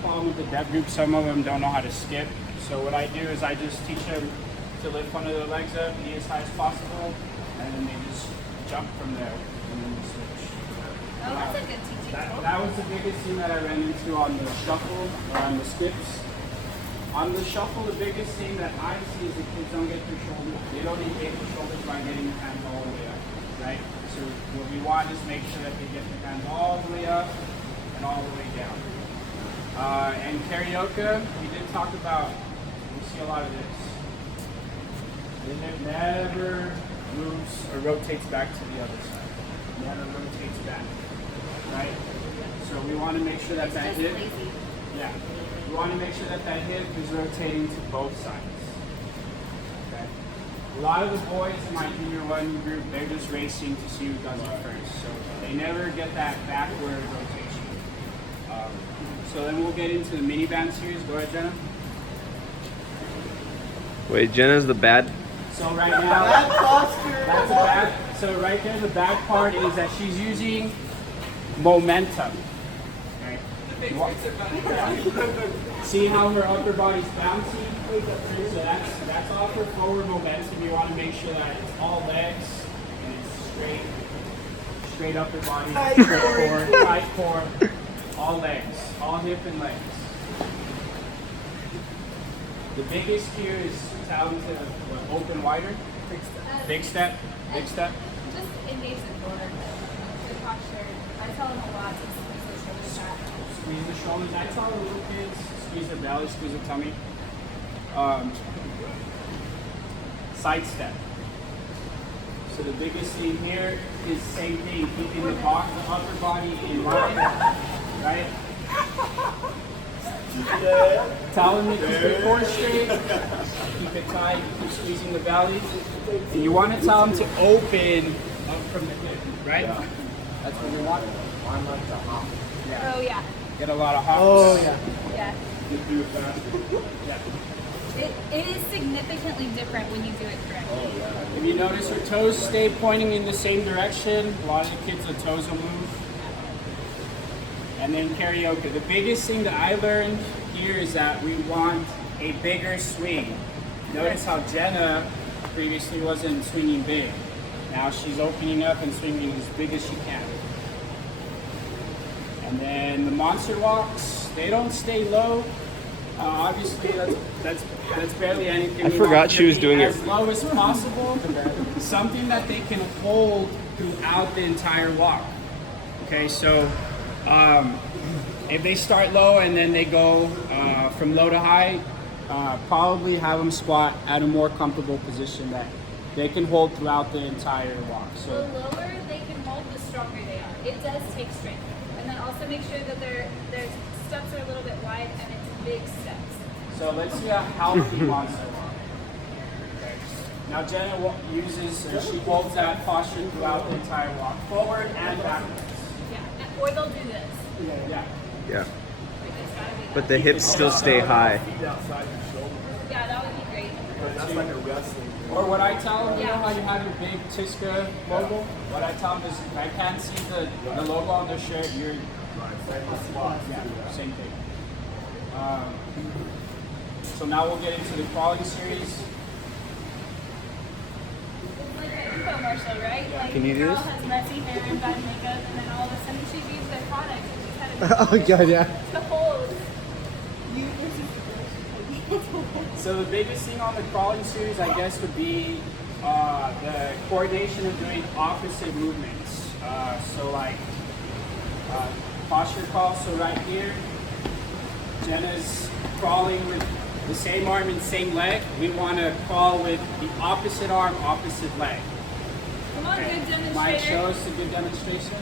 problem with the depth group. Some of them don't know how to skip. So what I do is I just teach them to lift one of their legs up, knee as high as possible, and then they just jump from there, and then just switch. Oh, that's a good teaching tool. That was the biggest thing that I ran into on the shuffle or on the skips. On the shuffle, the biggest thing that I see is the kids don't get their shoulders. They don't engage their shoulders by getting their hands all the way up, right? So what we want is make sure that they get their hands all the way up and all the way down. And karaoke, we did talk about, we see a lot of this. The hip never moves or rotates back to the other side. Never rotates back, right? So we want to make sure that that hip, yeah, we want to make sure that that hip is rotating to both sides. Okay. A lot of the boys in my junior one group, they're just racing to see who does it first. So they never get that backward rotation. So then we'll get into the mini band series. Go ahead, Jenna. Wait, Jenna's the bad. So right now, that's a bad. So right there, the bad part is that she's using momentum. Okay. See how her upper body's bouncing? So that's all for forward momentum. You want to make sure that it's all legs and it's straight upper body, straight core, tight core, all legs, all hip and legs. The biggest here is tell them to open wider. Big step. Big step. Just engage the core, the posture. I tell them a lot to squeeze the shoulders back. Squeeze the shoulders. I tell the little kids, squeeze their belly, squeeze their tummy. Side step. So the biggest thing here is same thing, keeping the upper body in line, right? Tell them to keep the core straight, keep it tight, keep squeezing the belly. And you want to tell them to open up from the hip, right? Yeah. That's what we want. I like the hop. Yeah. Oh yeah. Get a lot of hops. Oh yeah. Yeah. You do it faster. Yeah. It is significantly different when you do it correctly. Oh yeah. If you notice her toes stay pointing in the same direction, a lot of the kids, the toes will move. And then karaoke. The biggest thing that I learned here is that we want a bigger swing. Notice how Jenna previously wasn't swinging big. Now she's opening up and swinging as big as she can. And then the monster walks, they don't stay low. Obviously, that's barely anything. I forgot she was doing it as low as possible. Something that they can hold throughout the entire walk. Okay, so if they start low and then they go from low to high, probably have them squat at a more comfortable position that they can hold throughout the entire walk. The lower they can hold, the stronger they are. It does take strength. And then also make sure that their steps are a little bit wide and it's big steps. So let's see a healthy monster walk. Okay. Now Jenna she holds that posture throughout the entire walk, forward and backwards. Yeah, or they'll do this. Yeah. Yeah. Like it's gotta be But the hips still stay high. Feet outside your shoulder. yeah, that would be great. But that's like a wrestling. Or what I tell them, you know how you have your big Tiska logo? What I tell them is if I can't see the logo on their shirt, you're same thing. So now we'll get into the crawling series. It's like an infomercial, right? Yeah. Like Can you do girl this? has messy hair and bad makeup, and then all of a sudden she uses their product and just had a Oh god, yeah. to hold. So the biggest thing on the crawling series, I guess, would be the coordination of doing opposite movements. So like posture crawl. So right here, Jenna's crawling with the same arm and same leg. We want to crawl with the opposite arm, opposite leg. Come on, Okay. good demonstrator. Mike, show us a good demonstration.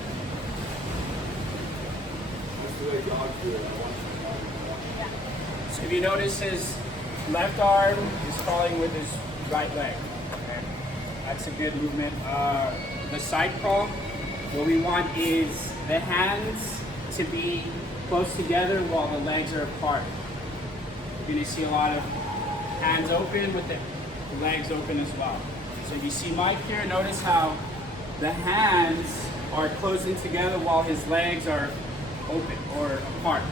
That's the way dogs do it. I watch my dog do it. So if you notice his left arm is crawling with his right leg. Okay. That's a good movement. The side crawl, what we want is the hands to be close together while the legs are apart. You're going to see a lot of hands open with the legs open as well. So if you see Mike here, notice how the hands are closing together while his legs are open or apart.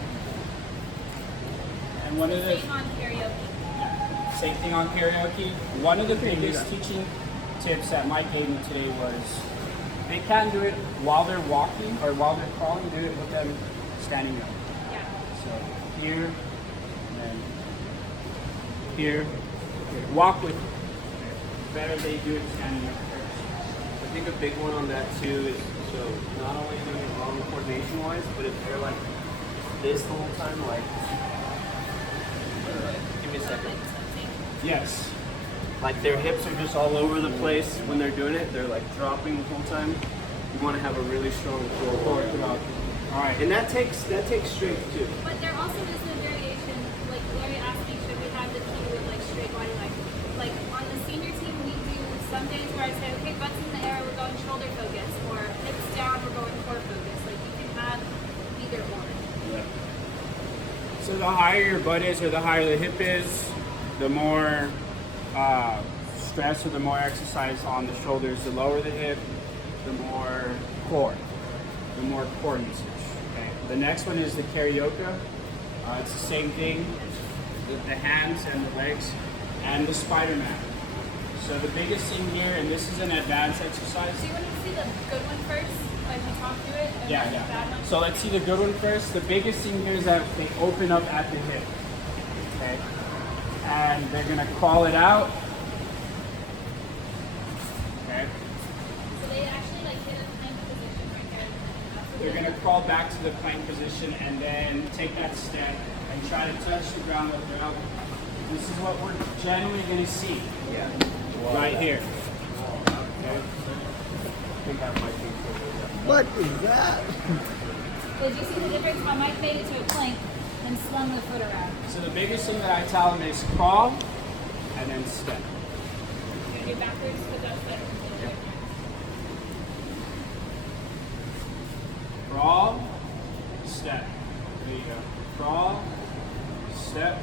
And one of the Same on karaoke. same thing on karaoke. One of the biggest teaching tips that Mike gave me today was they can't do it while they're walking or while they're crawling. Do it with them standing up. Yeah. So here, and then here. Walk with them. Better they do it standing up first. I think a big one on that too is so not only doing it wrong coordination wise, but if they're like this the whole time, like give me a second. Yes. Like their hips are just all over the place when they're doing it. They're like dropping the whole time. You want to have a really strong core. All right. And that takes strength too. But there also is a variation, like Larry asked me, should we have the key with like straight body line? Like on the senior team, we do some days where I say, okay, butts in the air, we're going shoulder focus, or hips down, we're going core focus. Like you can have either one. So the higher your butt is or the higher the hip is, the more stress or the more exercise on the shoulders. The lower the hip, the more core usage. Okay. The next one is the karaoke. It's the same thing, the hands and the legs, and the Spider-Man. So the biggest thing here, and this is an advanced exercise. So you want to see the good one first, like we talk through it, and then the bad one? So let's see the good one first. The biggest thing here is that they open up at the hip. Okay. And they're gonna crawl it out. Okay. So they actually like hit a plank position right there. They're gonna crawl back to the plank position and then take that step and try to touch the ground with their elbow. This is what we're generally gonna see. Yeah. Right here. Okay. What is that? Did you see the difference? My Mike made it to a plank and swung the foot around. So the biggest thing that I tell them is crawl and then step. You do backwards, but that's better. Crawl, step. There you go. Crawl, step.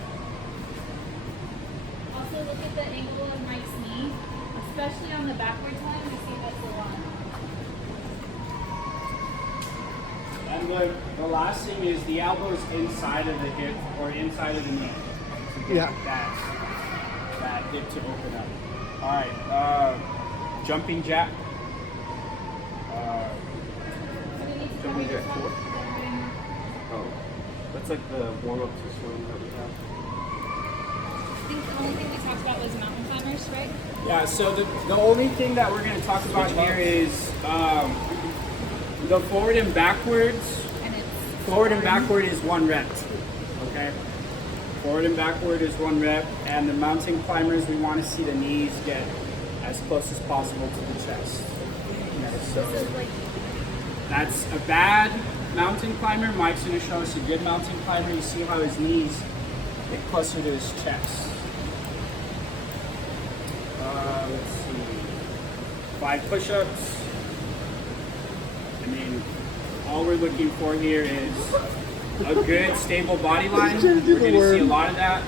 Also look at the angle of Mike's knee, especially on the backward time to see what's the line. And the last thing is the elbows inside of the hip or inside of the knee. To get that hip to open up. All right, jumping jack. So we need to cover Jumping jack yourself. Oh, that's like the warm up to swing that we have. I think the only thing we talked about was mountain climbers, right? Yeah, so the only thing that we're going to talk about here is the forward and backwards. And it's Forward and backward is 1 rep. Okay? Forward and backward is 1 rep. And the mountain climbers, we want to see the knees get as close as possible to the chest. Okay, so this is like that's a bad mountain climber. Mike's going to show us a good mountain climber. You see how his knees get closer to his chest. Let's see. 5 push-ups. I mean, all we're looking for here is a good, stable body line. We're going to see a lot of that.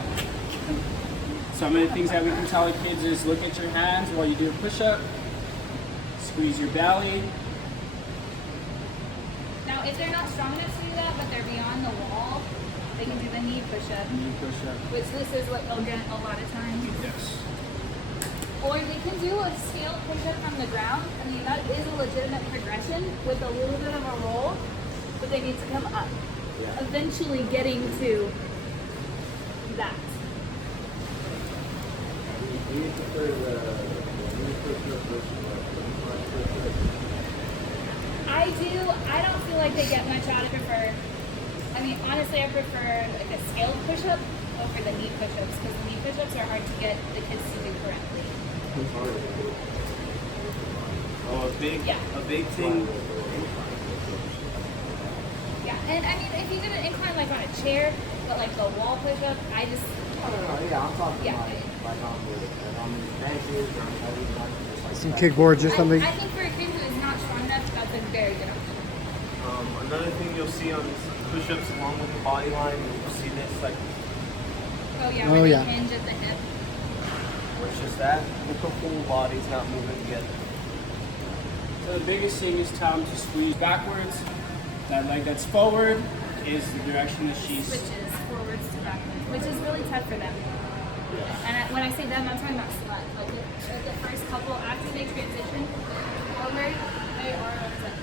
Some of the things that we can tell the kids is look at your hands while you do a push-up. Squeeze your belly. now if they're not strong enough to do that, but they're beyond the wall, they can do the knee push-up, Knee push-up. which this is what they'll get a lot of times. Yes. Or they can do a scaled push-up from the ground. I mean, that is a legitimate progression with a little bit of a roll, but they need to come up. Yeah. Eventually getting to that. I don't feel like they get much out of it. I mean, honestly, I prefer like a scaled push-up over the knee push-ups because the knee push-ups are hard to get the kids to do correctly. Oh, a big thing. Yeah, and I mean, if you did an incline like on a chair, but like the wall push-up, I just, Yeah, I'm talking Yeah. like on the benches or on heavy benches, like Some that. kickboards or something. I think for a kid who is not strong enough, that's a very good option. Another thing you'll see on push-ups along with the body line, you'll see this like, Oh yeah, Oh, where yeah. they hinge at the hip. which is that the whole body's not moving together. So the biggest thing is tell them to squeeze backwards. That leg that's forward is the direction that she's. Switches forwards to backwards, which is head for them. And when I say them, I'm talking about sluts. Like the first couple after they transition over, they are upset.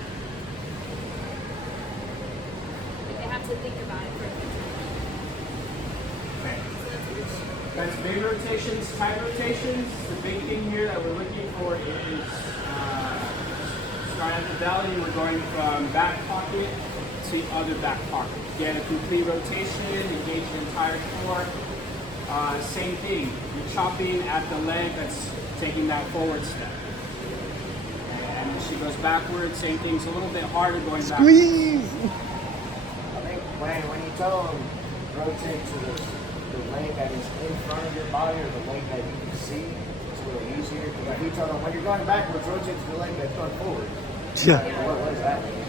Like they have to think about it for a bit. Okay. That's big rotations, tight rotations. The big thing here that we're looking for is start at the belly. We're going from back pocket to other back pocket. Get a complete rotation, engage the entire core. Same thing. You're chopping at the leg that's taking that forward step. And when she goes backward, same thing. It's a little bit harder going back. Squeeze! I think when you tell them rotate to the leg that is in front of your body or the leg that you can see, it's a little easier. Because if you tell them when you're going backwards, rotate to the leg that's going forward. Yeah. What does that mean?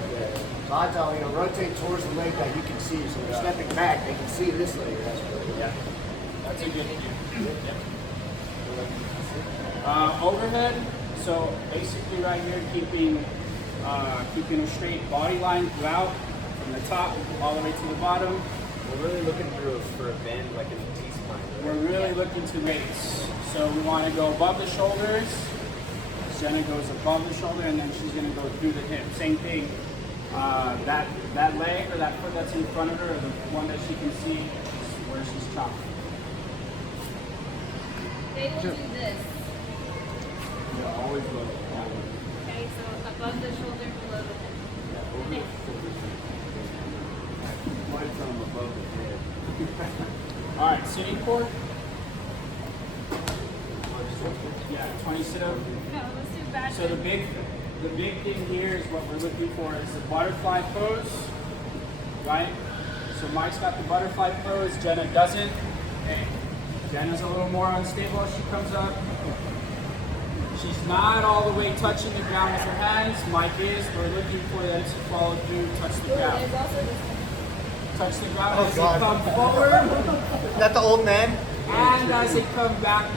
So I tell them, rotate towards the leg that you can see. So they're stepping back, they can see this leg. That's what Yeah. That's a good idea. Overhead. So basically, right here, keeping a straight body line throughout, from the top all the way to the bottom. We're really looking for a bend like in the T-spine. Right? We're really looking to raise. So we want to go above the shoulders. Jenna goes above the shoulder, and then she's going to go through the hip. Same thing. That leg or that foot that's in front of her, or the one that she can see, is where she's chopping. They will do this. Yeah, always go. Okay, so above the shoulder, below the hip. All right, sitting core. Yeah, 20 sit-up. No, let's do back. So the big thing here is what we're looking for is the butterfly pose, right? So Mike's got the butterfly pose, Jenna doesn't. Okay. Jenna's a little more unstable as she comes up. She's not all the way touching the ground with her hands. Mike is. We're looking for them to follow through, touch the ground. There's also this one. Touch the ground Oh, as God. they come forward Is that the old man? and as they come back.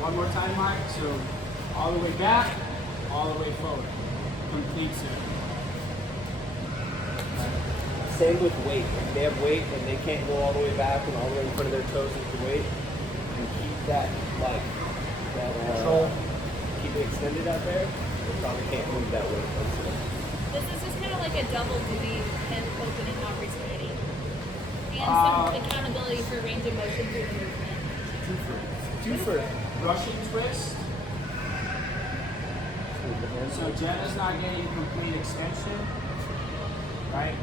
One more time, Mike. So all the way back, all the way forward. Complete sit. Same with weight. If they have weight and they can't go all the way back and all the way in front of their toes with the weight, and keep that control, keep it extended out there, they probably can't move that weight. This is just kind of like a double duty hip opening opportunity. And some accountability for range of motion through the movement. Two for Russian twist. So Jenna's not getting complete extension, right?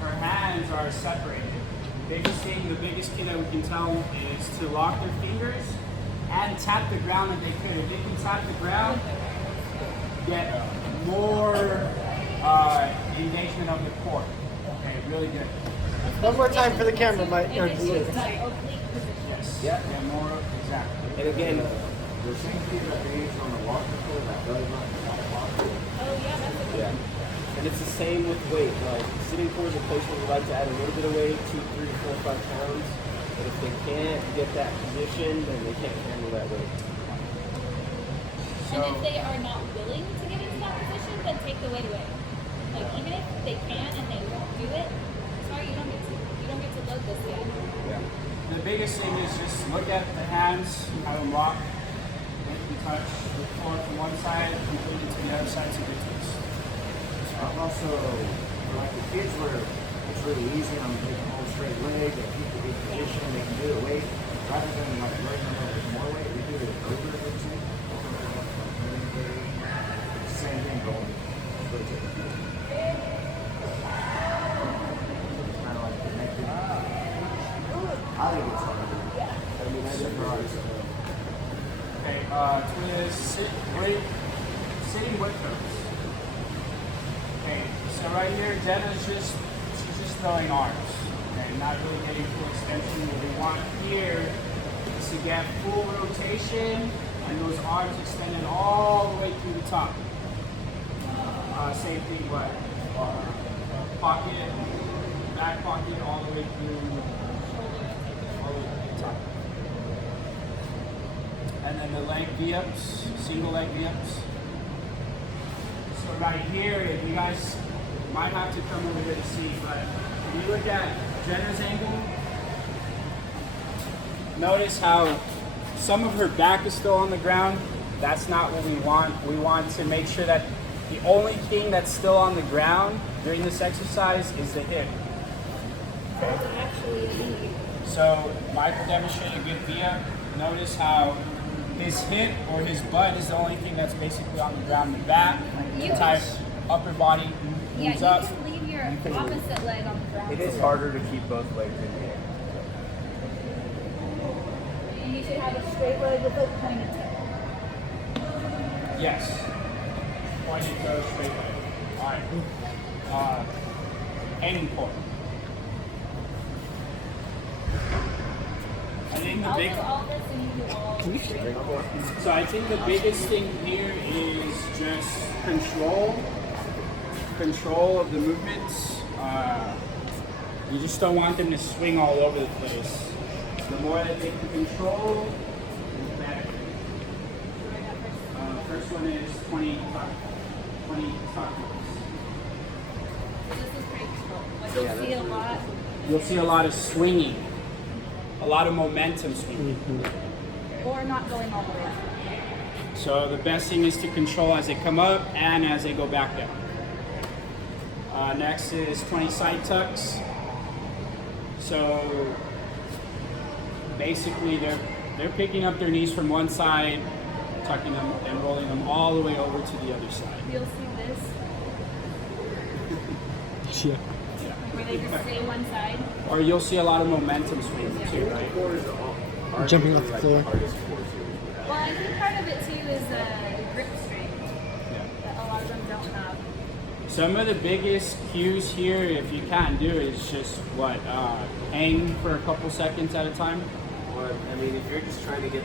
Her hands are separated. The biggest key that we can tell is to lock their fingers and tap the ground if they could. If they can tap the ground, get more engagement of the core. Okay, really good. One more time for the camera, Mike. It makes you that oblique position. Yes. Yeah. Yeah, more exactly. And again, the same thing that they use on the walker floor that does not walk. Oh yeah, that's a good yeah. And it's the same with weight. Like sitting core is a place where we like to add a little bit of weight, 2, 3, 4, 5 pounds. But if they can't get that position, then they can't handle that weight. And if they are not willing to get into that position, then take the weight away. Like even if they can and they won't do it, sorry, you don't get to load this yet. Yeah. The biggest thing is just look at the hands, have them rock, make them touch the core from one side, completely to the other side to the twist. I'm also, like the kids where it's really easy on the whole straight leg, they keep the good position, they can do the weight. Rather than like loading them up with more weight, we do it over the routine. Same thing going. It's kind of like connected. I think it's hard. I mean, I didn't know. Okay, twist, sitting with those. Okay, so right here, she's just throwing arms. Okay, not really getting full extension. What we want here is to get full rotation and those arms extended all the way through the top. Same thing, what? Pocket, back pocket, all the way through the top. And then the leg V-ups, single leg V-ups. So right here, if you guys might have to come over here to see, but if you look at Jenna's angle, notice how some of her back is still on the ground. That's not what we want. We want to make sure that the only thing that's still on the ground during this exercise is the hip. Okay. So Michael demonstrated a good via. Notice how his hip or his butt is the only thing that's basically on the ground. The back, the entire upper body moves Yeah, up. you can leave your opposite leg on the ground. It is harder to keep both legs in the air. And you should have a straight leg with a pointed toe. Yes. Pointed toe, straight leg. Alright. Hanging core. I think the I'll big do all this and you do all straight. So I think the biggest thing here is just control of the movements. You just don't want them to swing all over the place. The more that they can control, the better. First one is 20 tacos. This is pretty cool. Like you'll see a lot. You'll see a lot of swinging, a lot of momentum swinging. Or not going all the way up. So the best thing is to control as they come up and as they go back down. Next is 20 side tucks. So basically they're picking up their knees from one side, tucking them and rolling them all the way over to the other side. You'll see this. Yeah. Where they just stay one side. Or you'll see a lot of momentum swinging too, right? Core is Jumping off the like floor. the hardest core series we have. Well, I think part of it too is grip strength Yeah. that a lot of them don't have. Some of the biggest cues here, if you can't do it, is just hang for a couple seconds at a time. Or, I mean, if you're just trying to get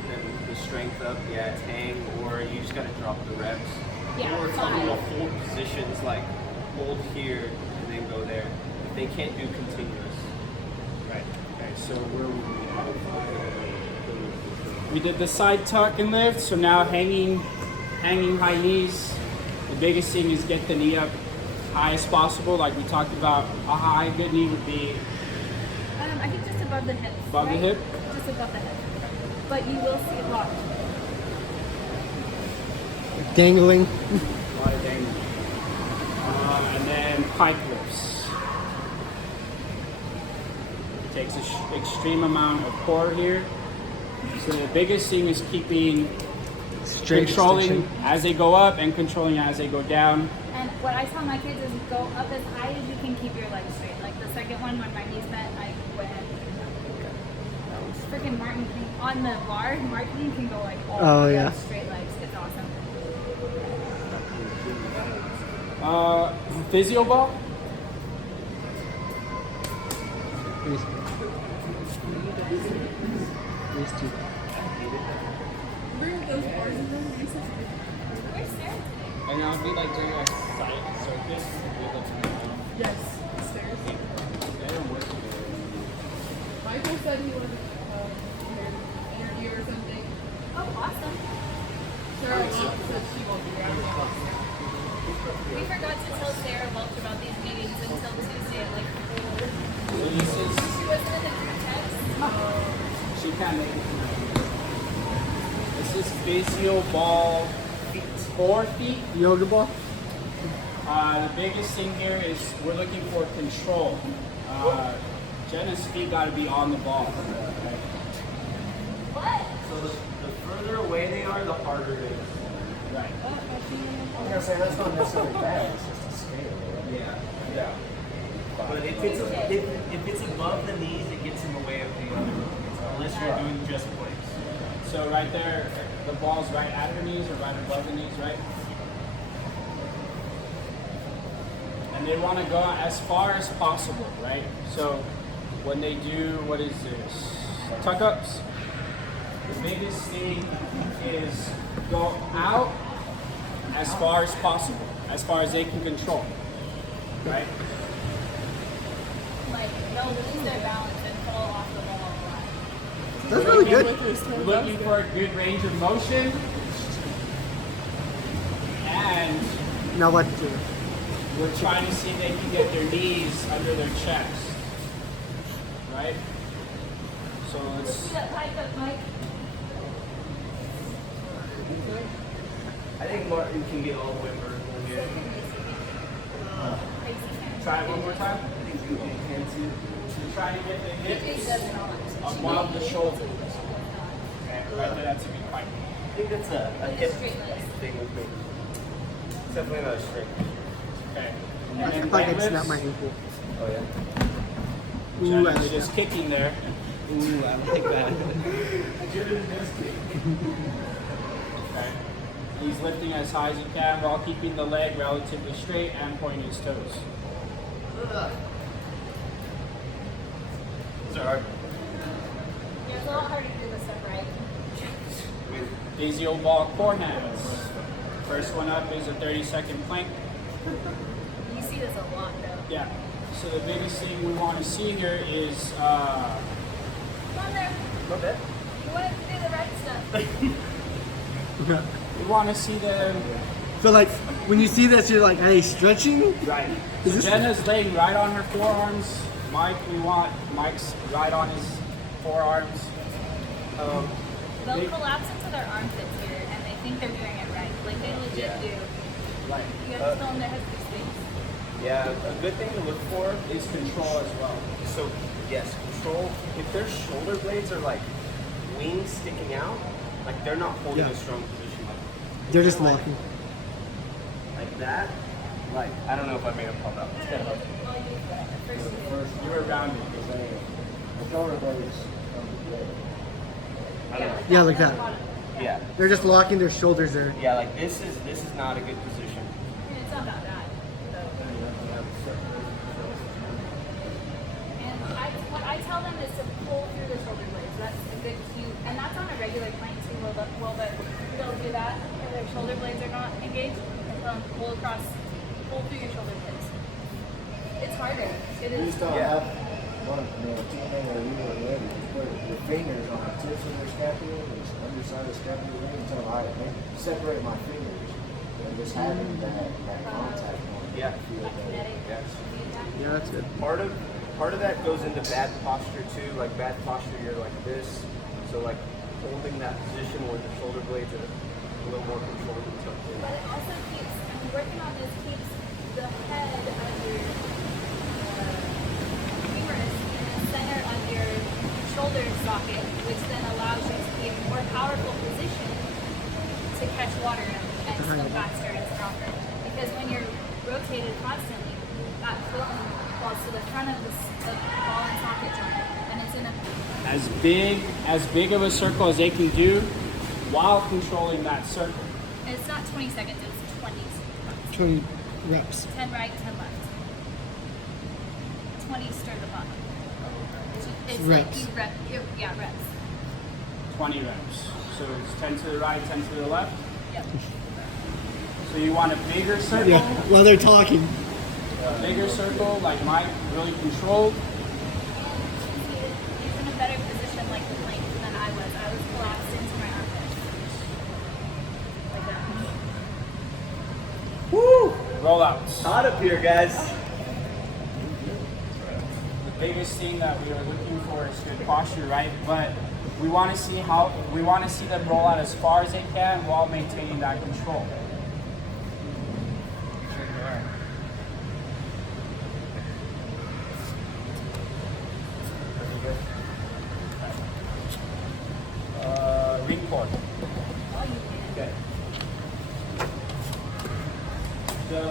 the strength up, yeah, it's hang, or you just gotta drop the reps. Yeah, Or some five. will hold positions like hold here and then go there. If they can't do continuous. Right. Okay, so where we did the side tuck and lift, so now hanging high knees. The biggest thing is get the knee up high as possible, like we talked about. A high good knee would be I think just above the hip. above the hip. Just above the hip. But you will see a lot. Dangling. A lot of dangling. And then pike lifts. Takes an extreme amount of core here. So the biggest thing is keeping Straight controlling extension. as they go up and controlling as they go down. And what I tell my kids is go up as high as you can keep your legs straight. Like the second one, when my knees bent, I went. Freaking Martin King on the bar. Martin can go like all Oh, the way yeah. up straight legs. It's awesome. Physiobal. These two. Where's Sarah today? And I'll be like doing a side circus. Yes, stairs. They don't work together. Michael said he wanted interview or something. Oh, awesome. Sarah said she won't be around. We forgot to tell Sarah Welch about these meetings until Tuesday at like 4. So this is, She wasn't in the group text. she can't make it tonight. This is Physiobal 4 feet. Yoga ball. The biggest thing here is we're looking for control. Jenna's feet got to be on the ball. Okay? What? So the further away they are, the harder it is. Right. I was gonna say that's not necessarily bad. It's just a scale. Right? Yeah. Yeah. But if it's above the knees, it gets in the way of the other movements, unless you're doing just planks. So right there, the ball's right at her knees or right above the knees, right? And they want to go as far as possible, right? So when they do, what is this? Tuck ups. The biggest thing is go out as far as possible, as far as they can control, right? Like, they'll lose their balance and fall off the wall. That's really good. Looking for a good range of motion. And Now what? we're trying to see if they can get their knees under their chest. right? So let's. I think Martin can get all the way vertical here. Try it one more time. I think you can too. So try to get the hips above the shoulders. Okay, right there, that's a good point. I think that's a hip thing with me. It's definitely not a straight. Okay. I And then feel like I'd deadlifts. snap my ankle. Oh yeah. Ooh, I Jenna's like just that. kicking there. Ooh, I like that. Okay. He's lifting as high as he can while keeping the leg relatively straight and pointing his toes. These are hard. Yeah, it's a lot harder to do this stuff right. Physiobal Core hands. First one up is a 30-second plank. You see this a lot though. Yeah. So the biggest thing we want to see here is Come on there. Not bad. You want to do the right stuff. we want to see the. So like when you see this, you're like, are they stretching? Right. Is So this- Jenna's laying right on her forearms. We want Mike's right on his forearms. They'll collapse into their armpits here and they think they're doing it right. Like they legit Yeah. do. Right. You have to tell them their heads are space. Yeah, a good thing to look for. Is control as well. So yes, control. If their shoulder blades are like wings sticking out, like they're not holding Yeah. a strong position. They're just locking. Like that. Like I don't know if I made a pump out. It's kind of hard. Well, you first you do. You were rounded. The shoulder blades come together. I don't know. Yeah, like that. Yeah. They're just locking their shoulders there. Yeah, like this is not a good position. I mean, it's not that bad. And what I tell them is to pull through the shoulder blades. That's a good cue. And that's on a regular plank too. Well, but they'll do that if their shoulder blades are not engaged. And tell them pull through your shoulder blades. It's harder. It You is. just don't have one, teammate or you or whatever. You put your fingers on the tips of their scapula, the underside of the scapula, and tell them, all right, maybe separate my fingers. And just having that contact on it. Yeah. Feel That better. kinetic Yes. feedback. Yeah, that's good. Part of that goes into bad posture too. Like bad posture, you're like this. So like holding that position where the shoulder blades are a little more controlled and tucked in. But it also keeps, and working on this keeps the head of your humerus in the center of your shoulder socket, which then allows you to be in a more powerful position to catch water and swim faster and stronger. Because when you're rotated constantly, that film falls to the front of the ball and socket joint, and it's in a As big of a circle as they can do while controlling that circle. and it's not 20 seconds, it's 20 seconds. 20 reps. 10 right, 10 left. 20 stir the bottom. It's like Reps. yeah, reps. 20 reps. So it's 10 to the right, 10 to the left. Yep. So you want a bigger circle, Yeah, while they're talking. like Mike, really controlled. He's in a better position like the plank than I was. I was collapsed into my armpits. Like that. Woo! Rollouts. Hot up here, guys. The biggest thing that we are looking for is good posture, right? But we want to see them roll out as far as they can while maintaining that control. Ring core. Okay. So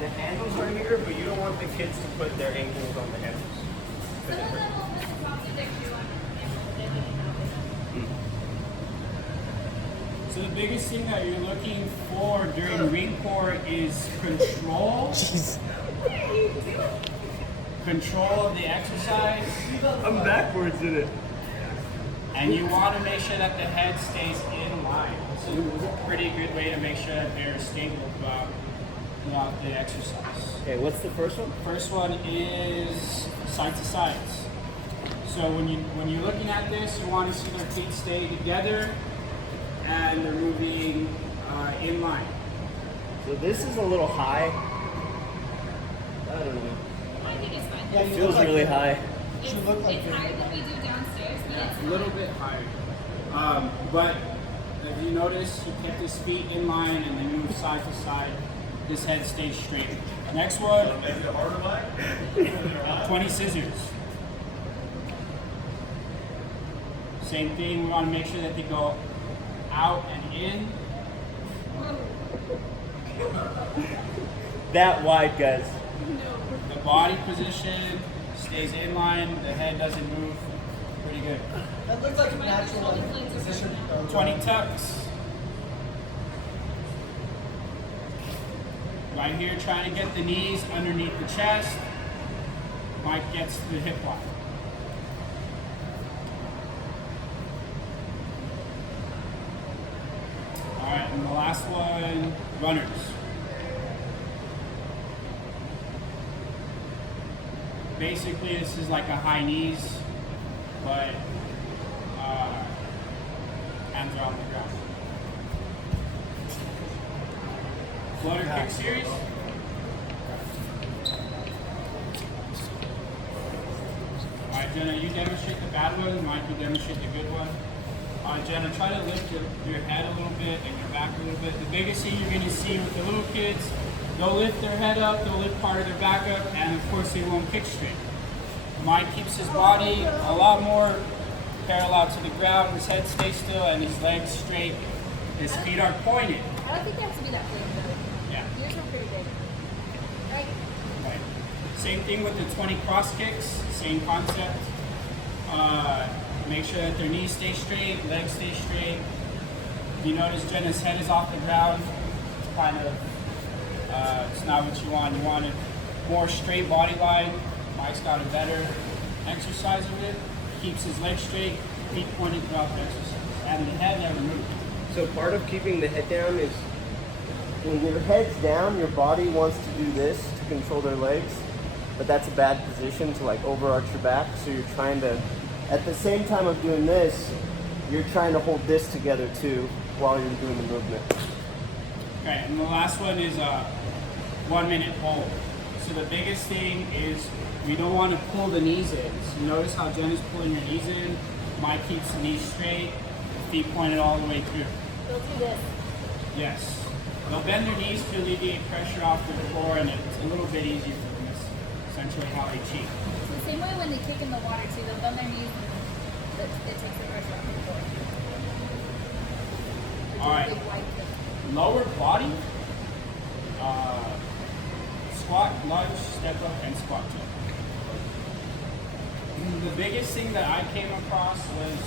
the handles are here, but you don't want the kids to put their ankles on the handles. Some of them will put the top of their shoe on and So the biggest thing that you're looking for during ring core is control. Jeez. Control of the exercise. I'm backwards in it. And you want to make sure that the head stays in line. It's a pretty good way to make sure that they're stable throughout the exercise. Okay, what's the first one? First one is side to sides. So when you're looking at this, you want to see their feet stay together and they're moving in line. So this is a little high. I don't know. I think it's fine. and Yeah, It you feels look like really it. high. it's, You look like it's it. higher than we do downstairs, but it's A little bit higher. But if you notice, he kept his feet in line and then moved side to side. His head stays straight. Next one, 20 scissors. Same thing, we want to make sure that they go out and in. That wide, guys. The body position stays in line, the head doesn't move. Pretty good. That looks like a natural position. 20 tucks. Right here, trying to get the knees underneath the chest. Mike gets to the hip lock. All right, and the last one, runners. Basically, this is like a high knees, but hands are on the ground. Flutter kick series. Alright, Jenna, you demonstrate the bad one, Mike, you demonstrate the good one. Jenna, try to lift your head a little bit and your back a little bit. The biggest thing you're going to see with the little kids, they'll lift their head up, they'll lift part of their back up, and of course they won't kick straight. Mike keeps his body a lot more parallel to the ground, his head stays still, and his legs straight. His feet are pointed. I don't think they have to be that big though. Yeah. Yours are pretty big. Right? Right. Same thing with the 20 cross kicks, same concept. Make sure that their knees stay straight, legs stay straight. You notice Jenna's head is off the ground. It's kind of, it's not what you want. You want a more straight body line. Mike's got a better exercise of it. Keeps his legs straight, feet pointed throughout the exercise. And the head never moves. So part of keeping the head down is when your head's down, your body wants to do this to control their legs, but that's a bad position to like overarch your back. So you're trying to, at the same time of doing this, you're trying to hold this together too while you're doing the movement. Okay, and the last one is a 1 minute hold. So the biggest thing is we don't want to pull the knees in. So notice how Jen is pulling her knees in. Mike keeps the knees straight, feet pointed all the way through. They'll do this. Yes. They'll bend their knees to alleviate pressure off the floor, and it's a little bit easier for them. That's essentially how they cheat. It's the same way when they kick in the water too. They'll bend their knees and it takes the pressure off the floor. All right. Big wide kick. Lower body, squat, lunge, step up, and squat jump. The biggest thing that I came across was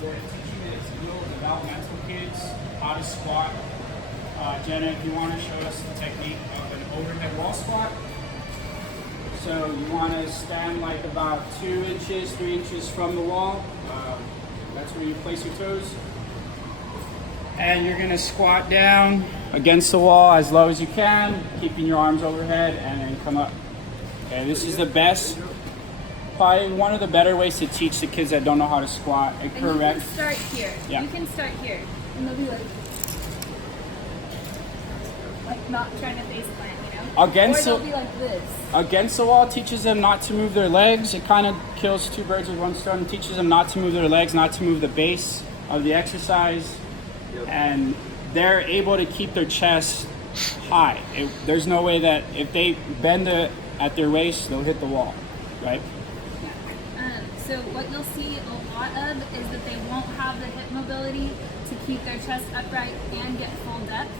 teaching the little developmental kids how to squat. Jenna, if you want to show us the technique of an overhead wall squat. So you want to stand like about 2 inches, 3 inches from the wall. That's where you place your toes. And you're going to squat down against the wall as low as you can, keeping your arms overhead, and then come up. Okay, this is the best, probably one of the better ways to teach the kids that don't know how to squat. And Correct. you can start here. Yeah. You can start here. And they'll be like not trying to face plant, you know? Against or they'll the- be like this. Against the wall teaches them not to move their legs. It kind of kills 2 birds with 1 stone. It teaches them not to move their legs, not to move the base of the exercise. And they're able to keep their chest high. There's no way that if they bend at their waist, they'll hit the wall, right? So what you'll see a lot of is that they won't have the hip mobility to keep their chest upright and get full depth.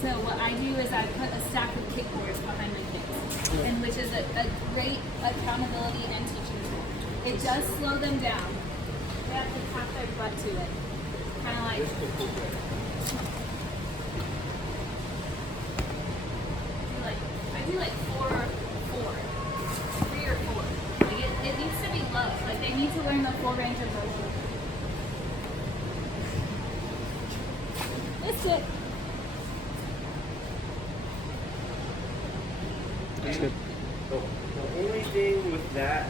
So what I do is I put a stack of kickboards behind my kids, and which is a great accountability and teaching tool. It does slow them down. They have to tap their butt to it. Kind of like, I do like 4 or 4, 3 or 4. Like it needs to be low. Like they need to learn the full range of motion. That's it. That's good. The only thing with that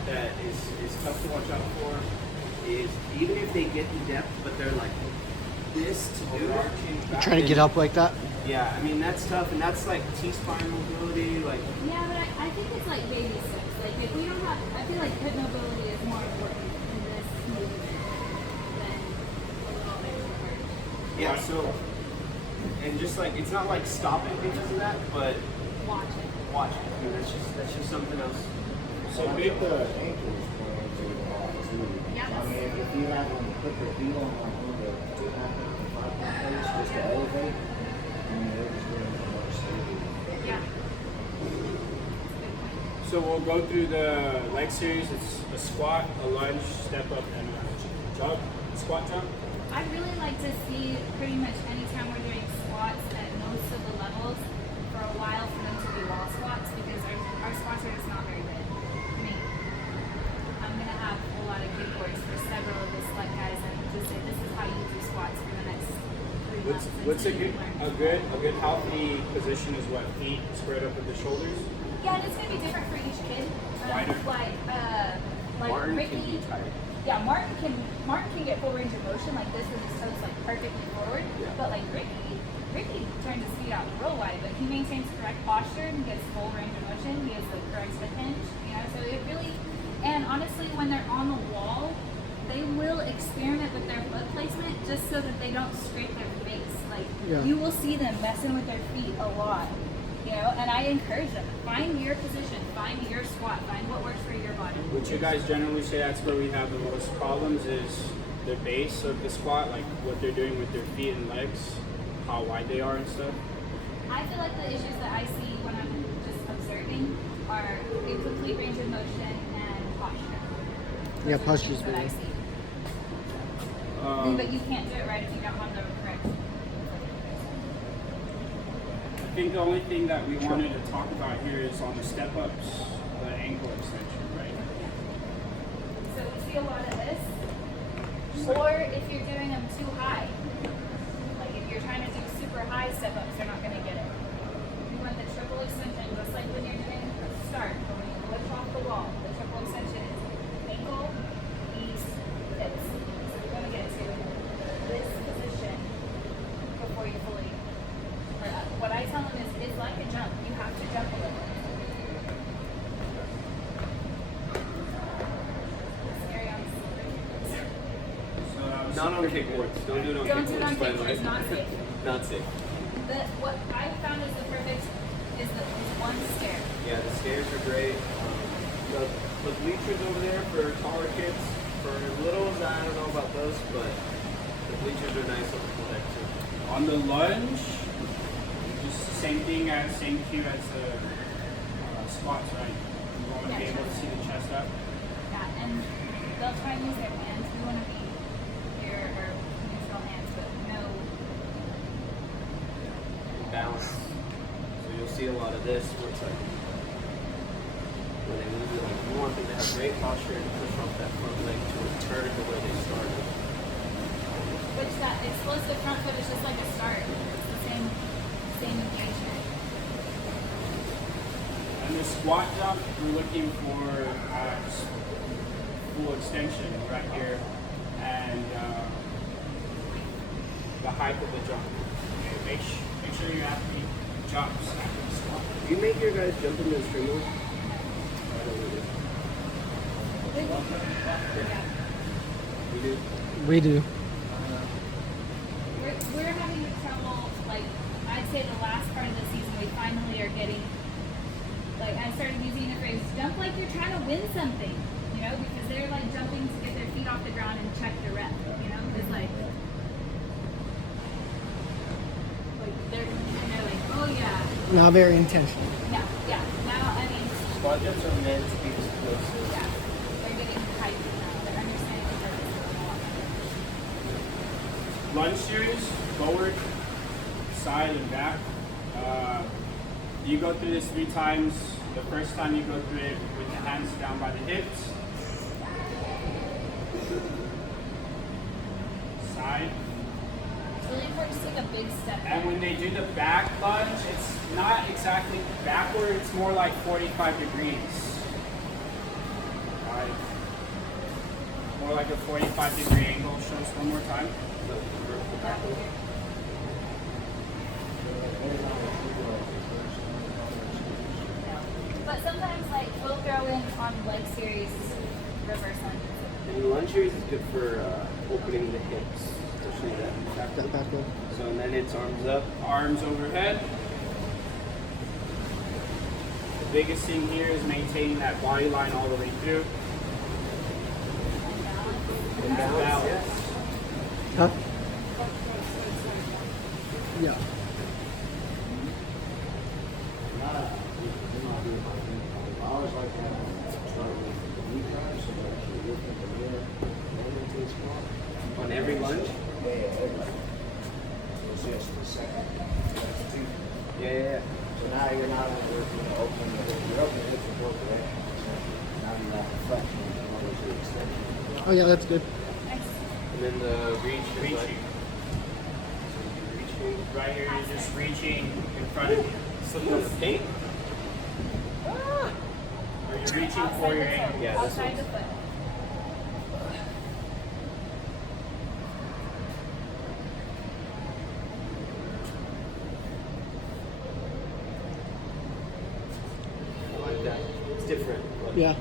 is tough to watch out for is even if they get the depth, but they're like this to do it. You're trying to get up like that. Yeah, I mean that's tough, and that's like T-spine mobility. Like Yeah, but I think it's like baby steps. Like if we don't have, I feel like hip mobility is more important in this movement than a little extrovert. yeah, so and just like it's not like stopping because of that, but Watch it. watch it. I mean, that's just something else. So I think the ankles play into it a lot too. Yeah, I mean, if you have them put their feet on like one of the 2.5 and 5 pound plates just to elevate, I mean, they're just doing it more stable. Yeah. So we'll go through the leg series. It's a squat, a lunge, step up, and a jog, squat jump. I'd really like to see pretty much anytime we're doing squats at most of the levels for a while for them to be wall squats because our squats are just not very good. I mean, I'm going to have a lot of kickboards for several of the select guys and just say this is how you do squats for the next 3 months. What's a until good you learn. a good healthy position is what, feet spread up at the shoulders. Yeah, and it's going to be different for each kid. Wider. Like Martin Ricky. can be tight. Yeah, Martin can get full range of motion like this with his toes like perfectly forward. Yeah. But like Ricky turns his feet out real wide, but he maintains correct posture and gets full range of motion. He has the correct hip hinge, you know. So it really, and honestly, when they're on the wall, they will experiment with their foot placement just so that they don't scrape their face. Like Yeah. you will see them messing with their feet a lot. You know, and I encourage them, find your position, find your squat, find what works for your body. Would you guys generally say that's where we have the most problems is the base of the squat, like what they're doing with their feet and legs, how wide they are and stuff? I feel like the issues that I see when I'm just observing are incomplete range of motion and posture. Yeah, Those are the posture's things that I big. see. But you can't do it right if you don't have the correct. I think the only thing that we wanted to talk about here is on the step ups, the ankle extension, right? So we see a lot of this. Or if you're doing them too high. Like if you're trying to do super high step ups, they're not going to get it. You want the triple extension, just like when you're doing a start, or when you lift off the wall. The triple extension is ankle, knees, hips. So you're going to get to this position before you fully. What I tell them is it's like a jump. You have to jump a little. Scary on So that was Not on kickboards. Don't do it on Don't do it on kickboards, by the way. kickboards, not safe. Not safe. What I found is the perfect is one stair. Yeah, the stairs are great. The bleachers over there for taller kids. For littles, I don't know about those, but the bleachers are nice over there too. on the lunge. Just same thing as same cue as the squats, right? You want to be Yeah, able to see the chest up. Yeah, and they'll try and use their hands. We want to be here or neutral hands, but no. Balance. So you'll see a lot of this where it's like when they lose it, like you want them to have great posture and push off that front leg to return to where they started. Which that explosive front foot is just like a start. It's the same engagement. And the squat jump, we're looking for just full extension right here and the height of the jump. Okay, make sure your athlete jumps after the squat. Do you make your guys jump into the streamer? Yeah. You do? We do. We're having trouble, like, I'd say the last part of the season, we finally are getting, like, I started using the phrase, jump like you're trying to win something, you know, because they're, like, jumping to get their feet off the ground and check the rep, you know, it's like they're like, oh yeah, Not very intentional. no, yeah, now, I mean, Squat jumps are meant to be explosive. yeah, they're getting hyped now, they're understanding the purpose of the Lunge series, forward, side, and back. You go through this 3 times. The first time you go through it with the hands down by the hips. Side. It's really important to take a big step And when they do the back lunge, it's not exactly backward, it's more like 45 degrees. Right. More like a 45-degree angle. Show us one more time. But sometimes, like, we'll throw in on leg series reverse lunges. And the Lunge Series is good for opening the hips, especially that That back row. So and then it's arms up. Arms overhead. The biggest thing here is maintaining that body line all the way through. And balance. Balance. Huh? Yeah. I always like to start with the knee drive, so that you look in the mirror and into the squat. On every lunge? Yeah, everything. So it's just the second. That's two. Yeah. So now you're not only working on opening the hips, you're opening the hips in both directions. Now you have flexion as well as the extension. Oh yeah, that's good. And then the reach is like, Reaching. so you're reaching. Right here, you're just reaching in front of you. Slipping on the paint? Or you're reaching for your ankle. Yeah, this Outside one's- the foot. I like that. It's different. But Yeah.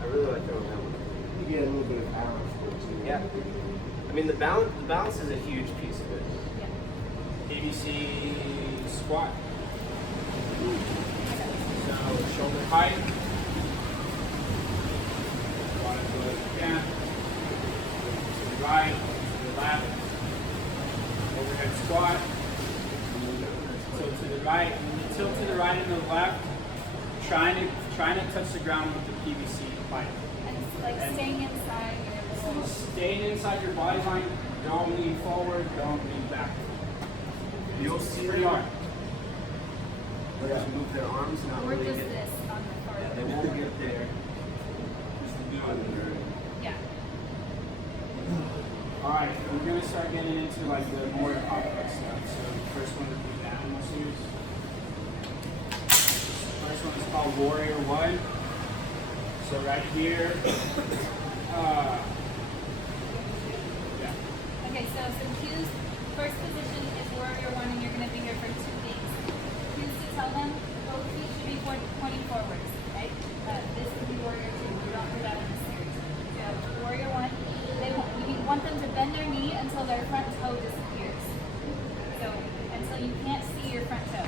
I really like throwing that one. You get a little bit of balance for it too. Yeah. I mean, the balance is a huge piece of it. PVC squat. So shoulder height. Want to do it again. To the right, to the left. Overhead squat. So to the right, tilt to the right and the left. Trying to touch the ground with the PVC pipe. And it's like And- staying inside your little. Staying inside your body line. Don't lean forward. Don't lean back. You'll see Pretty hard. Players move their arms, not Or really just get. this on the far Yeah, they end. won't get there. Just under. Yeah. Alright, we're gonna start getting into like the more complex stuff. So the first one would be the animal series. First one is called Warrior 1. So right here, yeah. Okay, so some cues. First position is Warrior 1, and you're going to be here for 2 weeks. Cues to tell them both feet should be pointing forwards, okay? This would be Warrior 2. We don't do that in this series. So Warrior 1, you want them to bend their knee until their front toe disappears. So until you can't see your front toe.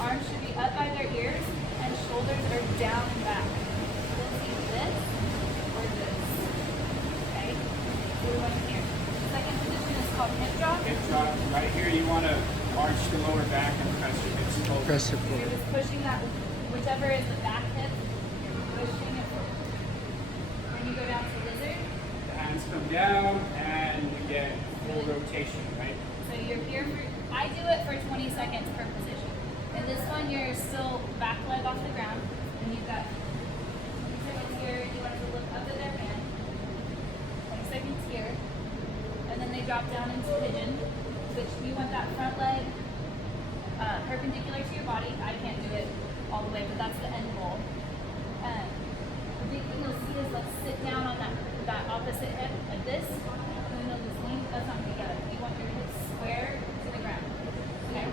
Arms should be up by their ears, and shoulders are down and back. You'll see this or this, okay? So we want to here. Second position is called hip drop. Hip drop. Right here, you want to arch the lower back and press your hips forward. Press it You're forward. just pushing that, whichever is the back hip, you're pushing it forward. When you go down to lizard, The hands come down and you get full rotation, right? so you're here for, I do it for 20 seconds per position. In this one, you're still back leg off the ground, and you've got 20 seconds here, you want to look up at their hand, 20 seconds here, and then they drop down into pigeon, which you want that front leg perpendicular to your body. I can't do it all the way, but that's the end goal. The big thing you'll see is let's sit down on that opposite hip like this, and then you'll just lean, that's not together. You want your hips square to the ground, okay?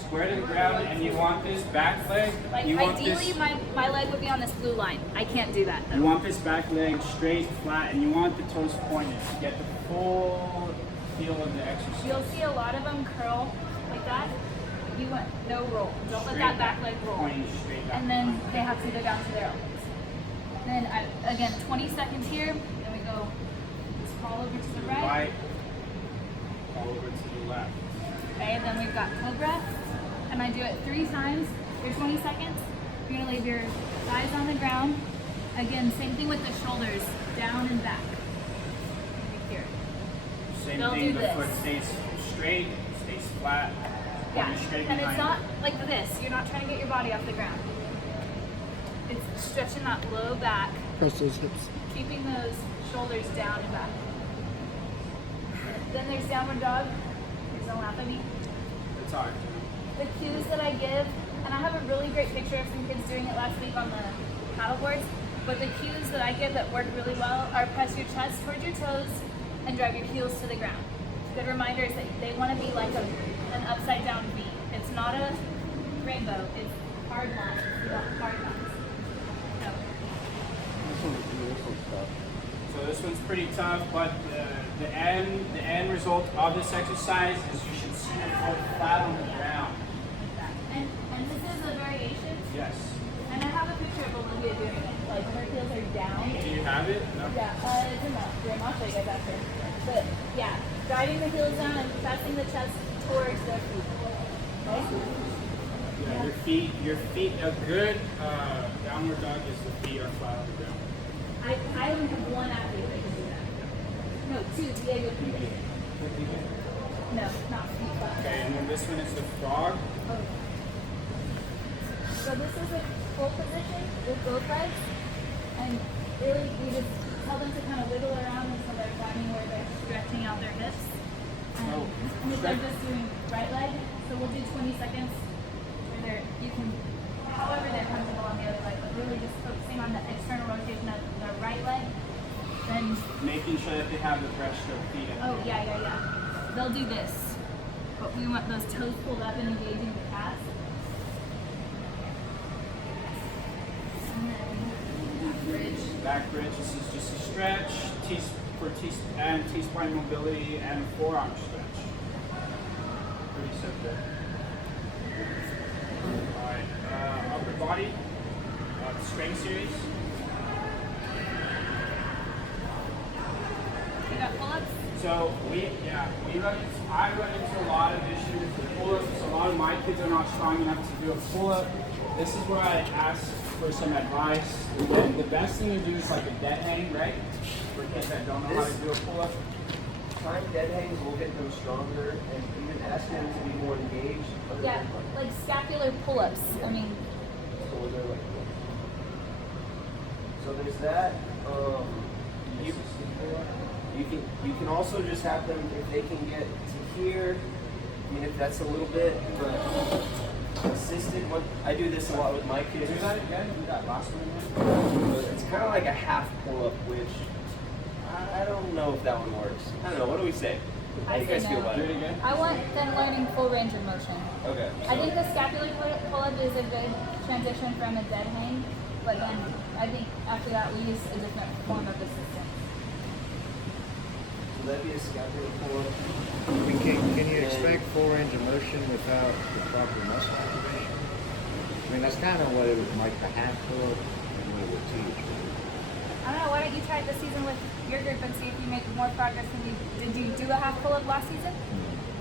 Square to the ground, and you want this back leg. Like you want ideally, this, my leg would be on this blue line. I can't do that though. You want this back leg straight, flat, and you want the toes pointed to get the full feel of the exercise. You'll see a lot of them curl like that. You want no roll. Don't let that back leg roll. Pointing straight back. And then they have to go down to their elbows. Then again, 20 seconds here. Then we go just crawl over to the right. Right. All over to the left. Okay, then we've got cobra. And I do it 3 times. Your 20 seconds. You're gonna leave your thighs on the ground. Again, same thing with the shoulders, down and back. Right here. Same Don't thing. do The this. foot stays straight, stays flat. Yeah, pointed straight and it's behind. not like this. You're not trying to get your body off the ground. It's stretching that low back, Press those hips. keeping those shoulders down and back. Then there's downward dog. Please don't laugh at me. It's hard. The cues that I give, and I have a really great picture of some kids doing it last week on the paddle boards, but the cues that I give that work really well are press your chest towards your toes and drive your heels to the ground. good reminder is that they want to be like an upside down V. It's not a rainbow. It's hard lines. You want hard lines. No. So this one's pretty tough, but the end result of this exercise is you should see your foot flat on the ground. And this is a variation. Yes. And I have a picture of Olivia doing it. Like her heels are down. Do you have it? No. Yeah, it's in the room. I'll show you guys after. But yeah, driving the heels down and pressing the chest towards their feet. Okay? Yeah, your feet, a good downward dog is the feet are flat on the ground. I only have one athlete that can do that. No, two. Diego can do it. No, not feet flat. Okay, and then this one is the frog. Oh. So this is a full position with both legs, and really we just tell them to kind of wiggle around until they're finding where they're stretching out their hips. Oh, And if they're just doing right leg, so we'll do 20 seconds where you can, however they're comfortable on the other leg, but really just focusing on the external rotation of the right leg. Then, making sure that they have the breaststroke feet. oh yeah. They'll do this, but we want those toes pulled up and engaging the calves. Back bridge. This is just a stretch. T-spine mobility and forearm stretch. Pretty simple. All right. Upper body. Strength series. You got pull-ups? So I run into a lot of issues with pull-ups. A lot of my kids are not strong enough to do a pull-up. This is where I ask for some advice. And the best thing to do is like a dead hang, right? For kids that don't know how to do a pull-up. Trying dead hangs will get them stronger, and even ask them to be more engaged. Yeah, like scapular pull-ups. I mean, So they're like, so there's that. You can also just have them, if they can get to here. I mean, if that's a little bit, but assisted. What I do this a lot with my kids. Do that again. Do that last one again. It's kind of like a half pull-up, which I don't know if that one works. I don't know. What do we say? How do you I guys say feel no. about Do it? it again. I want them learning full range of motion. Okay. I think the scapular pull-up is a good transition from a dead hang, but then I think after that we use a different form of assistance. Would that be a scapular pull-up? Can you expect full range of motion without the proper muscle activation? I mean, that's kind of what it would, like the half pull-up and what it would teach. I don't know, why don't you try it this season with your group and see if you make more progress than you did. You do a half pull-up last season?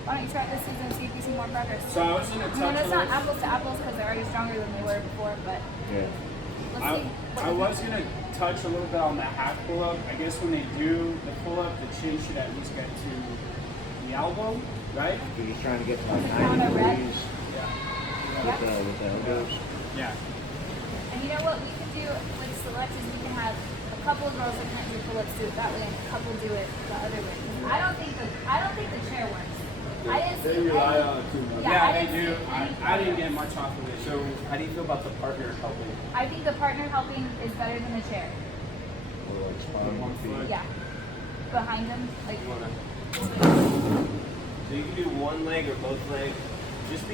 Why don't you try it this season and see if you see more progress? So I was gonna touch I mean, it's on not this. apples to apples because they're already stronger than they were before, but Yeah. let's see. I was gonna touch a little bit on that half pull-up. I guess when they do the pull-up, the chin should at least get to the elbow, right? So you're trying to get to like On 90 a rep? degrees Yep. with the elbows. Yeah. And you know what we can do with select is we can have a couple of girls that can't do pull-ups do it that way and a couple do it the other way. I don't think the chair works. I didn't They see rely any- on it too much. Yeah, I they didn't do. see any I didn't progress. get much off of it. So, how do you feel about the partner helping? I think the partner helping is better than the chair. Or like spine One and feet. foot. Yeah. Behind them, like You wanna? So you can do one leg or both legs. Just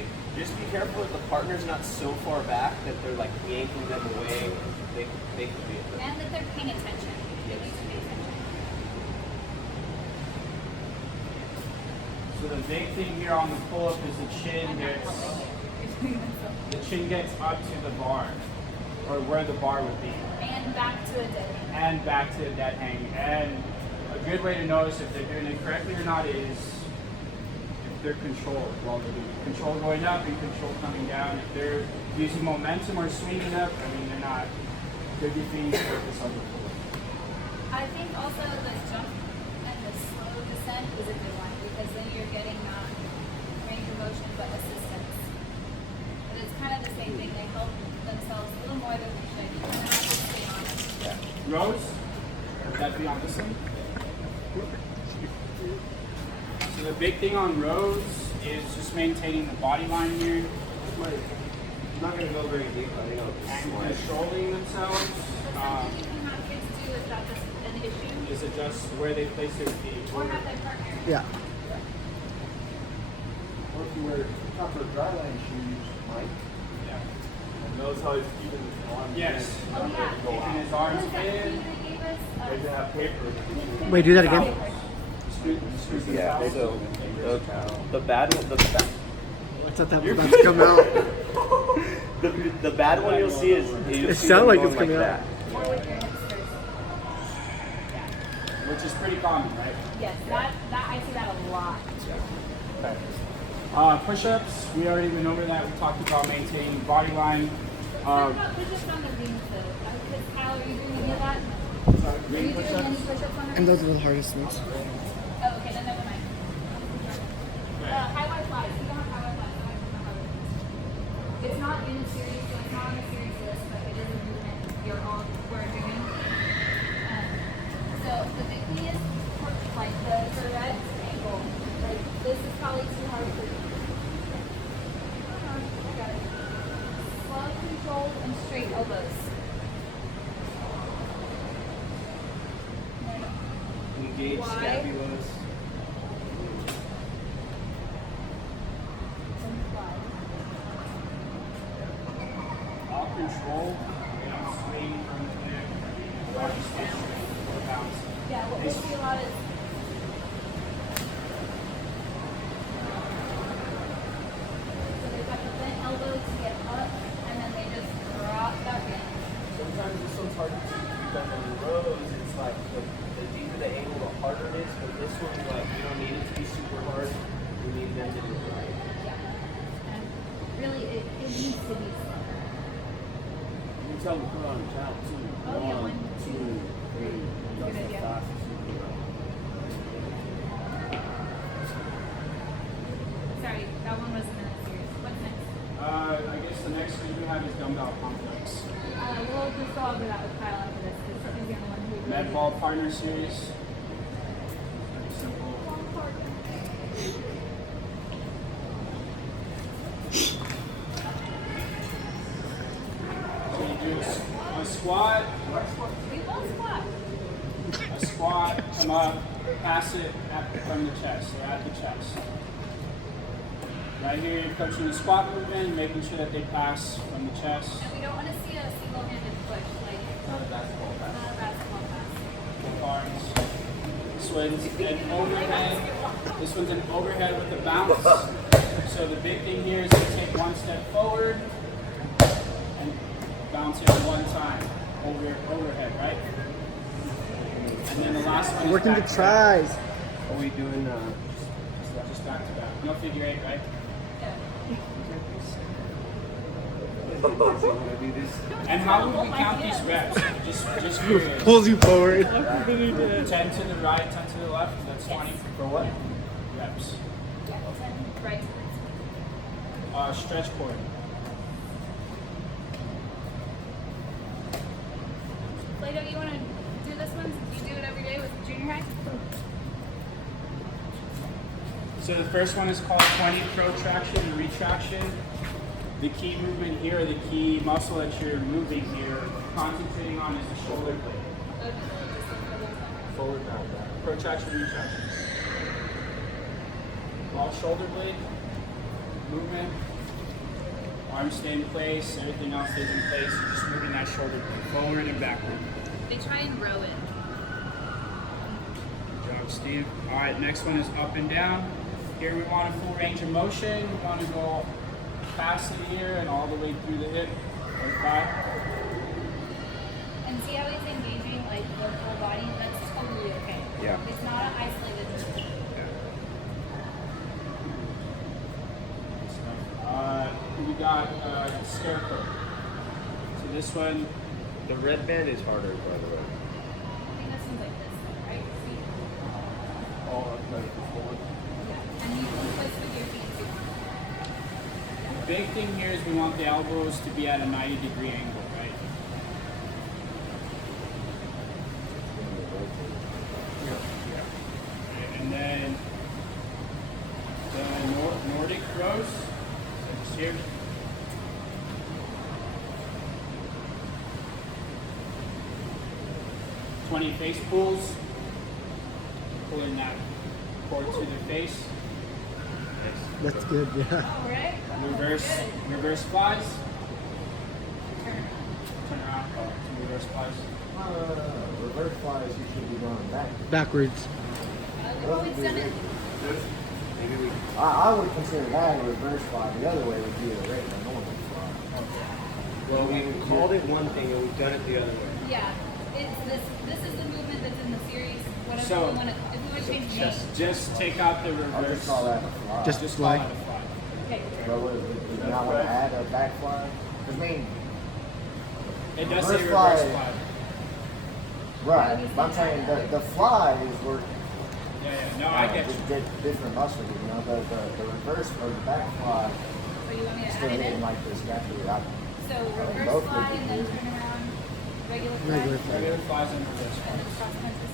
be careful that the partner's not so far back that they're like yanking them away. They could be. and that they're paying attention. They need to pay attention. So the big thing here on the pull-up is the chin gets up to the bar, or where the bar would be, And back to a dead hang. and back to the dead hang. And a good way to notice if they're doing it correctly or not is if they're controlled while they're doing it. Control going up and control coming down. If they're using momentum or swinging up, I mean they're not. They're defeating the purpose of the pull-up. I think also the jump and the slow descent is a good one because then you're getting not range of motion but assistance. But it's kind of the same thing. They help themselves a little more than they should. You don't have to stay on it. Rows, would that be on this one? So the big thing on rows is just maintaining the body line here I'm not gonna go very deep. I think I'll just and slide. controlling themselves. Something you can have kids do if that's an issue. Is adjust where they place their feet. Or have their partner. Yeah. if you wear proper Dryland shoes, Mike. Yeah. And notice how he's keeping his arms Yes. in. Oh, yeah. Keeping his arms What is that key in. they gave us? They didn't have paper. Wait, do that again. Yeah. So the bad one, I thought that was about to come out. the bad one you'll see is It sounds like it's coming out. Or with your hips first. Which is pretty common, right? Yes, that I see that a lot. Okay. Push-ups, we already went over that. We talked about maintaining body line. What about push-ups on the rings though? Because Kyle, are you doing any of that? Are you doing any push-ups on the And rings? those are the hardest ones. Oh, okay, then never mind. High-wide flies. You don't have high-wide flies. I don't know how it is. It's not in the series, so it's not on the series list, but it is a movement we're doing. So the big thing is like the red ankle. Like this is probably too hard for you. I got it. Slow, controlled, and straight elbows. engage Why? scapulas. All control, they don't swing from there. Or just stay straight or bounce. Yeah, what we see a lot is so they've got the bent elbow to get up, and then they just drop back in. Sometimes this one's hard to see because on the rows, it's like the deeper the angle, the harder it is. But this one, like, you don't need it to be super hard. You need them to do it right. Yeah. And really, it needs to be slow. You can tell them to put on a count too. Oh, yeah, 1, 2, 3. Good idea. Fast as you can go. Sorry, that one wasn't in the series. What's next? I guess the next thing we have is dumbbell complex. We'll just go over that with Kyle after this because he's the only one who really Medball partner series. Pretty simple. So you do a squat, We both squat. a squat, come up, pass it from the chest, so at the chest. Right here, you're coaching the squat movement, making sure that they pass from the chest. And we don't want to see a single-handed push, like Not a basketball pass. not a basketball pass. Arms. This one's an overhead. This one's an overhead with a bounce. So the big thing here is to take one step forward and bounce it one time. Overhead, right? And then the last one is Working the back to back. tries. Are we doing Just back to back. No figure eight, right? Yeah. And how would we count these reps? Just curious. Pulls you forward. 10 to the right, 10 to the left. That's 20 for what? reps. Yeah, 10 right. Stretch cord. Plato, you want to do this one? You do it every day with junior high? So the first one is called 20 protraction and retraction. The key movement here, the key muscle that you're moving here, concentrating on is the shoulder blade. Forward, back. Protraction, retraction. All shoulder blade movement. Arms stay in place, everything else stays in place. You're just moving that shoulder blade forward and backward. They try and row it. Good job, Steve. All right, next one is up and down. Here we want a full range of motion. We want to go past the ear and all the way through the hip or thigh. And see how he's engaging like the whole body? That's totally okay. Yeah. It's not an isolated movement. We got scarecrow. So this one, The red band is harder, by the way. I think this one's like this, right? See? All like forward. Yeah. And you can twist with your feet too. the big thing here is we want the elbows to be at a 90-degree angle, right? And then the Nordic rows, so just here. "20 face pulls, pulling that cord to the face. That's good, yeah. All right. Reverse flies. Turn around. Reverse flies. Reverse flies, you should be going back. Backwards. We've always done it. I would consider that a reverse fly. The other way would be a regular normal fly. Well, we called it one thing and we've done it the other way. Yeah. It's this. This is the movement that's in the series. Whatever So- we want to. If we want to change the name. Just take out the I'll reverse. just call that a fly. Just Just fly. call it a fly. Okay. But would you not want to add a back fly? Because I mean, It does say Reverse reverse fly. fly. right. But I'm saying the fly is where Yeah. No, I get you. different muscle. You know, the reverse or the back fly So you want me to still add it hitting in? like this naturally. So reverse both fly would be and then good. turn around. Regular fly. Regular fly. Regular flies and reverse And then flies. cross punches.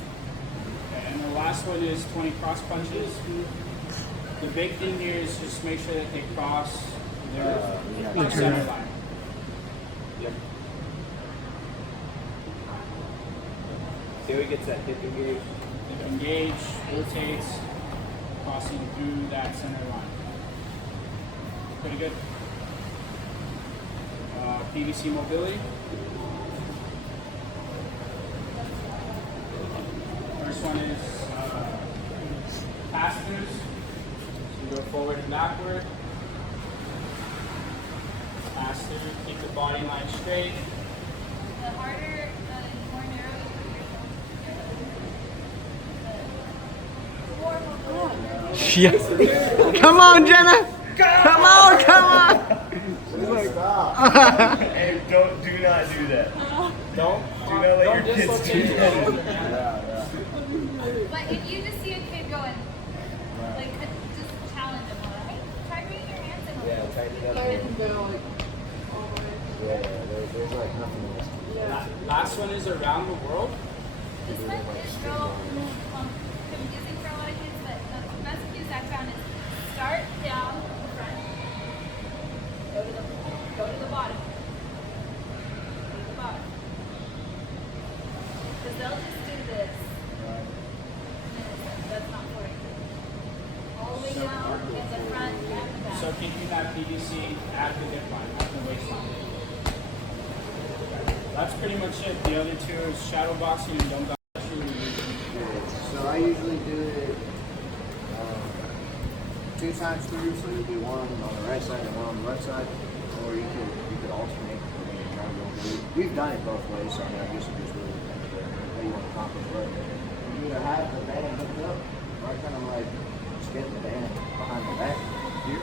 Okay, and the last one is 20 cross punches. The big thing here is just make sure that they cross their yeah. center line. Yep. See how he gets that hip engaged? It engage, rotates, crossing through that center line. Pretty good. PVC mobility. First one is pass-throughs. So you go forward and backward. Pass through, keep the body line straight. The harder, more narrow you Yes. Come on, Jenna. Come on, come on. Stop. Hey, do not do that. Don't not let your kids dislocate do your that. shoulder. But if you just see a kid going, like, just challenge them. Hey, try bringing your hands in a little. tighten it up. Let him go like all the way. There's like nothing else. Yeah. Last one is around the world. This one is real confusing for a lot of kids, but the best cues I found is start down the front, go to the bottom. Go to the bottom. Because they'll just do this. And that's not for you. All the way down, get the front, and the back. So keeping that PVC at the hip line, at the waistline. That's pretty much it. The other two is shadow boxing and dumbbell shooting. So I usually do it 2 times through. So you do one on the right side and one on the left side, or you could alternate. We've done it both ways. So I mean, I guess it just really depends on how you want to accomplish. But you either have the band hooked up, or I kind of like just get the band behind the back here.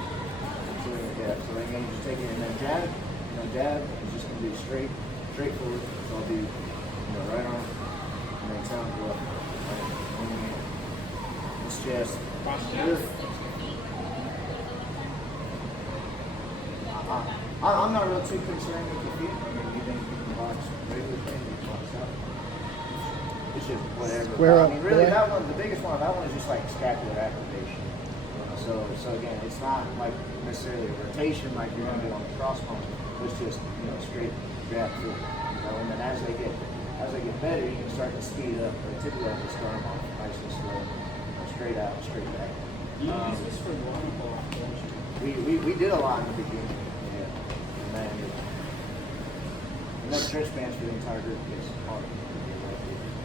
So yeah, so then you just take it and then jab. Jab is just gonna be straightforward. So I'll do right arm and then sound go up. It's just Cross jab. I'm not real too concerned with the feet. I mean, you think you can box regular thing, you can box out. It's just whatever. Square I up, mean, really, yeah. that one, the biggest one, that one is just like scapular activation. So again, it's not like necessarily a rotation like you're gonna do on the cross punch. It's just straight jab through. And then as they get better, you can start to speed up. But typically, I just start them off nice and slow, straight out, straight back. You use this for vulnerable, don't you? We did a lot in the beginning, yeah. And then stretch bands for the entire group gets hard.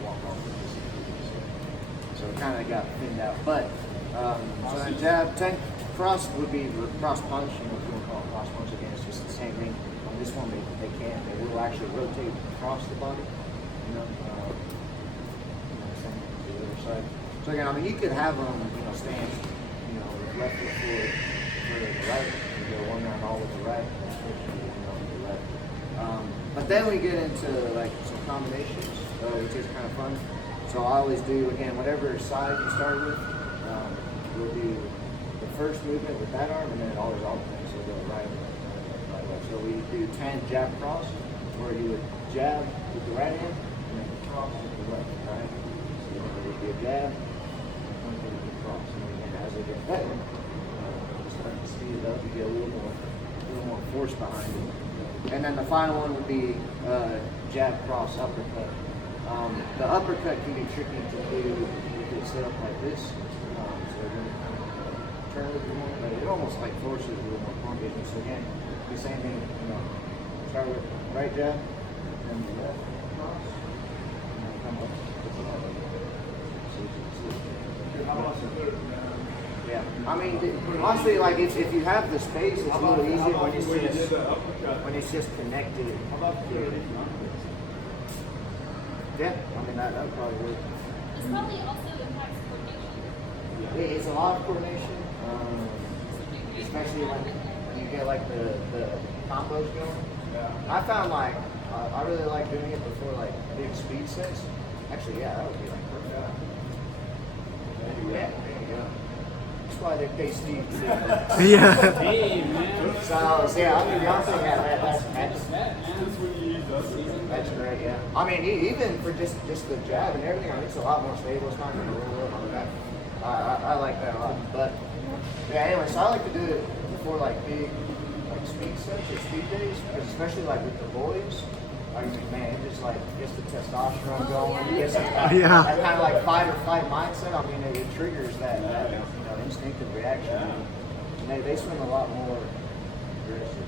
Walk off with this. So it kind of got thinned out. But so then jab, 10 cross would be cross punch. If you want to call it cross punch again, it's just the same thing. On this one, they can't. They will actually rotate across the body. Same to the other side. So again, I mean, you could have them, stand, left foot forward for the right, and go one round all with the right, and then switch with the left. But then we get into like some combinations, which is kind of fun. So I always do, again, whatever side you start with, we'll do the first movement with that arm, and then it always alternates. So we'll go right, left. So we do 10 jab cross, where you would jab with the right hand, and then cross with the left, right? So you would do a jab, and then you cross. And again, as they get better, start to speed it up, you get a little more force behind it. And then the final one would be jab cross uppercut. The uppercut can be tricky to do if it's set up like this. So we're going to curve you want, but it almost like forces a little more palm vision. So again, the same thing, you know, start with right jab, then the left cross, and then come up with the other. Yeah, I mean, honestly, like if you have the space, it's a little easier when it's just connected. Yeah, I mean that would probably work. This probably also impacts coordination. It's a lot of coordination, especially when you get like the combos going. I found like I really like doing it before like big speed sets. Actually, yeah, that would be like perfect. Yeah, there you go. That's why they pay Steve. Yeah. Hey, man. So yeah, I mean, y'all think that's That's great. Yeah. I mean, even for just the jab and everything, I mean, it's a lot more stable. It's not going to roll up on that. I like that a lot. But yeah, anyway, so I like to do it before like big like speed sets or speed days, because especially like with the boys. Like, man, it just like gets the testosterone going. It gets that kind of like fight or flight mindset. I mean, it triggers that you know, instinctive reaction. And they swim a lot more aggressive.